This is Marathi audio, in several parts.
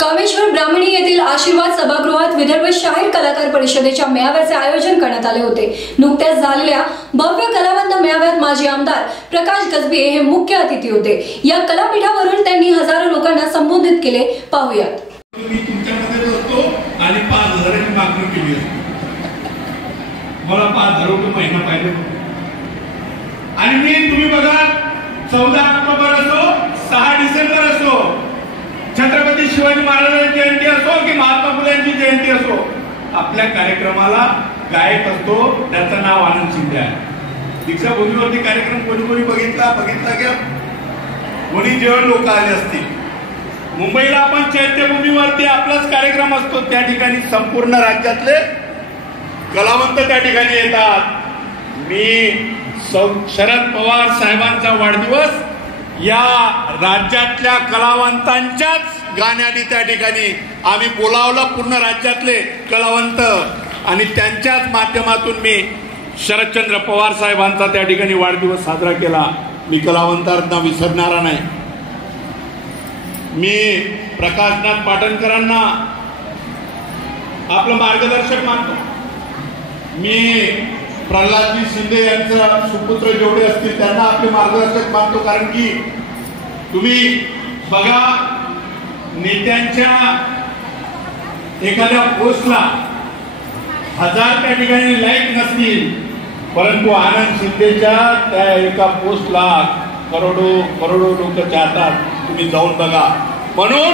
कामेश्वर ब्राह्मणी येथील आशीर्वाद सभागृहात विदर्भ शाहीर कलाकार परिषदेच्या मेळाव्याचे आयोजन करण्यात आले होते। नुकत्याच झालेल्या भव्य कलावंत मेळाव्यात माजी आमदार प्रकाश गजबे हे मुख्य अतिथी होते। या कलापीठावरून त्यांनी हजारो लोकांना संबोधित केले। पाहूयात। मी तुमच्यामध्ये असतो आणि 5,000 ची मागणी केली असते। मला 5,000 रुपये महिना पाहिजे आणि मी तुम्ही बघा 14 ऑक्टोबर असो 6 डिसेंबर असो छत्रपती शिवाजी महाराजांची जयंती असो की महात्मा फुलेंची जयंती असो आपल्या कार्यक्रमाला गायक असतो त्याचं नाव आनंद शिंदे आहे। दीक्षाभूमीवरती कार्यक्रम कोणी बघितला की कोणी जेवढे लोक आले असतील। मुंबईला आपण चैत्यभूमीवरती आपलाच कार्यक्रम असतो त्या ठिकाणी संपूर्ण राज्यातले कलावंत त्या ठिकाणी येतात। मी शरद पवार साहेबांचा वाढदिवस या राज्यातल्या कलावंतांच्याच गाण्याने त्या ठिकाणी आम्ही बोलावलं। पूर्ण राज्यातले कलावंत आणि त्यांच्याच माध्यमातून मी शरदचंद्र पवार साहेबांचा त्या ठिकाणी वाढदिवस साजरा केला। मी कलावंतांना विसरणारा नाही। मी प्रकाशनाथ पाटणकरांना आपलं मार्गदर्शक मानतो। मी प्रल्हादजी शिंदे यांचं सुपुत्र जेवढे असतील त्यांना आपले मार्गदर्शक मानतो। कारण की तुम्ही बघा नेत्यांच्या एखाद्या पोस्टला 1000 त्या ठिकाणी लाईक नसतील परंतु आनंद शिंदेच्या त्या एका पोस्टला करोडो लोक चाहतात। तुम्ही जाऊन बघा। म्हणून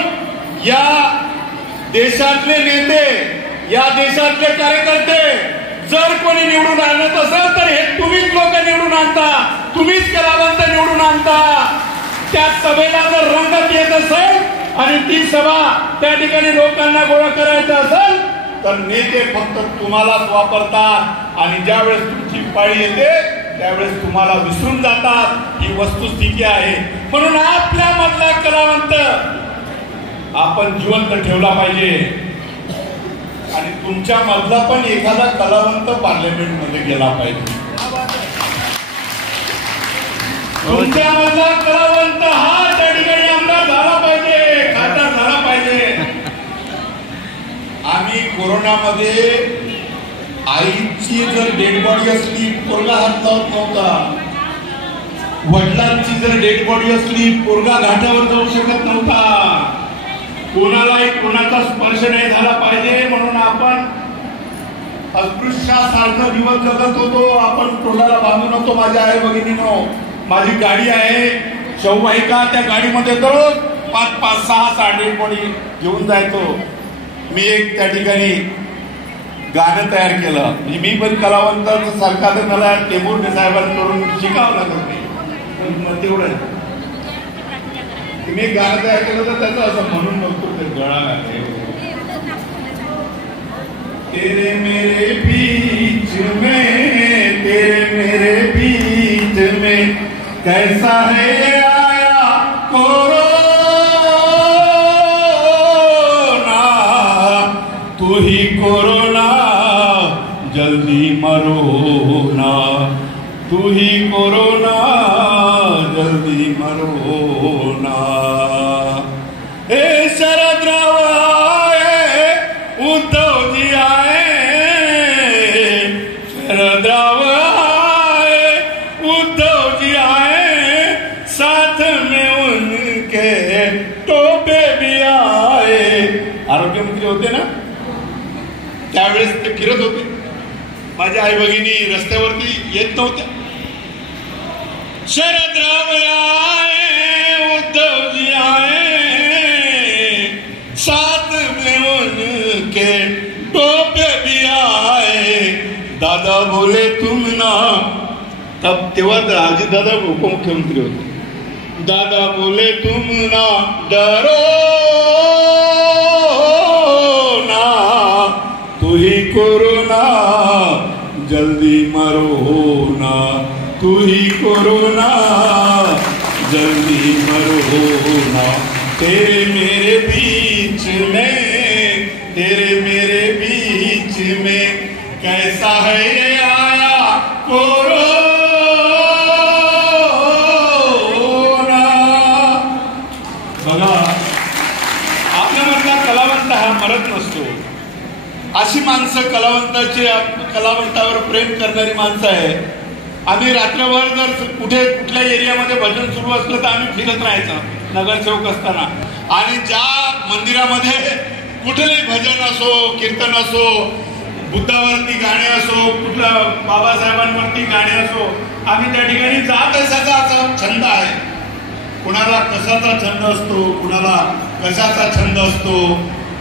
या देशातले नेते या देशातले कार्यकर्ते जर कोणी निवडून आणत असेल तर हे तुम्हीच लोक निवडून आणता, तुम्हीच कलावंत निवडून आणता। त्या सभेला जर रंगत येत असेल आणि ती सभा त्या ठिकाणी लोकांना गोळा करायचं असेल तर नेते फक्त तुम्हालाच वापरतात आणि ज्यावेळेस तुमची पाळी येते त्यावेळेस तुम्हाला विसरून जातात। ही वस्तुस्थिती आहे। म्हणून आपल्या मधला कलावंत आपण जिवंत ठेवला पाहिजे आणि तुमच्या मधला पण एखादा कलावंत पार्लमेंट मध्ये गेला पाहिजे। तुमच्या मधला कलावंत हा त्या ठिकाणी आमदार झाला पाहिजे, खासदार झाला पाहिजे। आम्ही कोरोनामध्ये आईची जर डेड बॉडी असली पोरगा हात लावत नव्हता, वडिलांची जर डेड बॉडी असली पोरगा घाटावर जाऊ शकत नव्हता। कोणालाही कोणाचा स्पर्श नाही झाला पाहिजे म्हणून आपण अस्पृश्यासारखं दिवस जगत होतो। आपण तोंडाला बांधून होतो। माझ्या आई भगिनीनो माझी गाडी आहे शववाहिका, त्या गाडीमध्ये दररोज 5-6 डेड बॉडी घेऊन जायचो। मी एक त्या ठिकाणी गाणं तयार केलं म्हणजे मी पण कलावंतांचं सारखा तर मला टेंभुर्णे साहेबांकडून शिकावं लागत नाही तेवढं मी गाणं तयार केलं तर त्याचं असं म्हणून बघतो ते गळा घातले तेरे मेरे बीच में कैसा है आया कोरोना तू ही कोरोना जल्दी मरो ना तू ही कोरोना जल्दी मरो ना। हे शरदराव आए उद्धव जी आए शरदराव आए उद्धव जी आए साथ में उनके टोपे भी आए। आरोग्यमंत्री होते ना त्यावेळेस ते फिरत होते। माझ्या आई भगिनी रस्त्यावरती येत नव्हत्या। शरदराव आए उद्धव जी आए साथ में उनके टोपे भी आए। दादा बोले तुम ना तब तेव्हा अजित दादा उपमुख्यमंत्री होते। दादा बोले तुम ना डरो ना तू ही कोरोना जल्दी मरो ना तू ही कोरोना जल्दी मरो ना। तेरे मेरे बीच में कैसा है ये आया कोरोना। बघा आपल्या मधला कलावंत हा मरत नसतो. अशी माणसं कलावंतावर प्रेम करणारी माणसं आहे. आम्ही रात्रभर जर कुठल्या एरियामध्ये भजन सुरू असलं तर आम्ही फिरत राहायचं नगरसेवक असताना. आणि ज्या मंदिरामध्ये कुठलंही भजन असो, कीर्तन असो, बुद्धावरती गाणे असो, कुठल्या बाबासाहेबांवरती गाणे असो, आम्ही त्या ठिकाणी जात असायचा असा छंद आहे. कुणाला कशाचा छंद असतो, कुणाला कशाचा छंद असतो,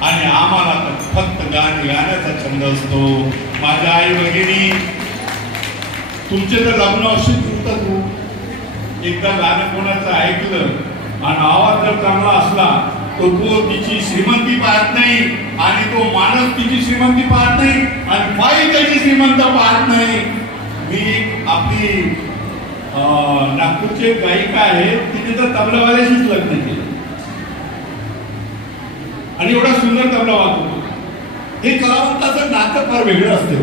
आणि आम्हाला तर फक्त गाणे गाण्याचा छंद असतो. माझ्या आई भगिनी, तुमचे तर लग्न अशीच होतात हो. एकदा गाणं कोणाचं ऐकलं आणि आवाज जर चांगला असला तो तिची श्रीमंती पाहत नाही, आणि तो माणूस तिची श्रीमंती पाहत नाही, आणि बाई त्याची श्रीमंत पाहत नाही. मी आपली नागपूरची एक गायिका आहे, तिने तर तबलावाल्याशीच लग्न केलं आणि एवढा सुंदर तबला वाजवतो. हे कलावंताचं नातं फार वेगळं असते.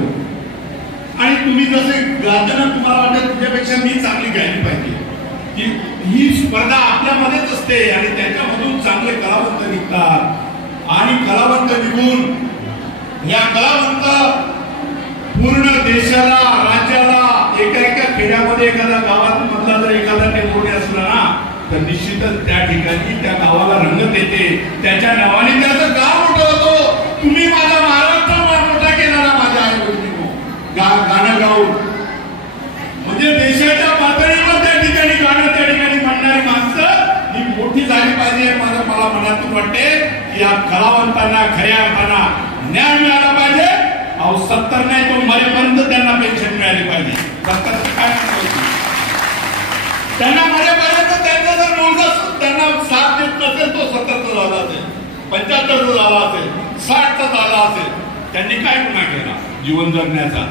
आणि तुम्ही जसे गाताना तुम्हाला वाटतं तुझ्यापेक्षा मी चांगली गायली पाहिजे, ही स्पर्धा आपल्यामध्येच असते आणि त्याच्यामधून चांगले कलावंत निघतात. आणि कलावंत निघून या कलावंत पूर्ण देशाला, राज्याला, एका खेड्यामध्ये एखाद्या गावात मधला जर एखादा टेम्पोनी असला ना, तर निश्चितच त्या ठिकाणी त्या गावाला रंगत येते. त्याच्या नावाने त्याचं गाव मोठं होतो. तुम्ही माझा महाराष्ट्र मोठा केला ना माझ्या आई गाणं गाऊन. म्हणजे देशाच्या पातळीवर त्या ठिकाणी गाणं त्या ठिकाणी म्हणणारी माणसं ही मोठी झाली पाहिजे. मला मनातून वाटते की या कलावंतांना, खऱ्या अर्थांना न्याय मिळाला पाहिजे. 70 नाही तो मरेपर्यंत त्यांना पेन्शन मिळाली पाहिजे. 70 काय त्यांना मरेपर्यंत त्यांचा जर मुलगा त्यांना साथ देत नसेल, तो 70चा झाला असेल, 75चा झाला असेल, 60चा झाला असेल, त्यांनी काय गुन्हा केला जीवन जगण्याचा?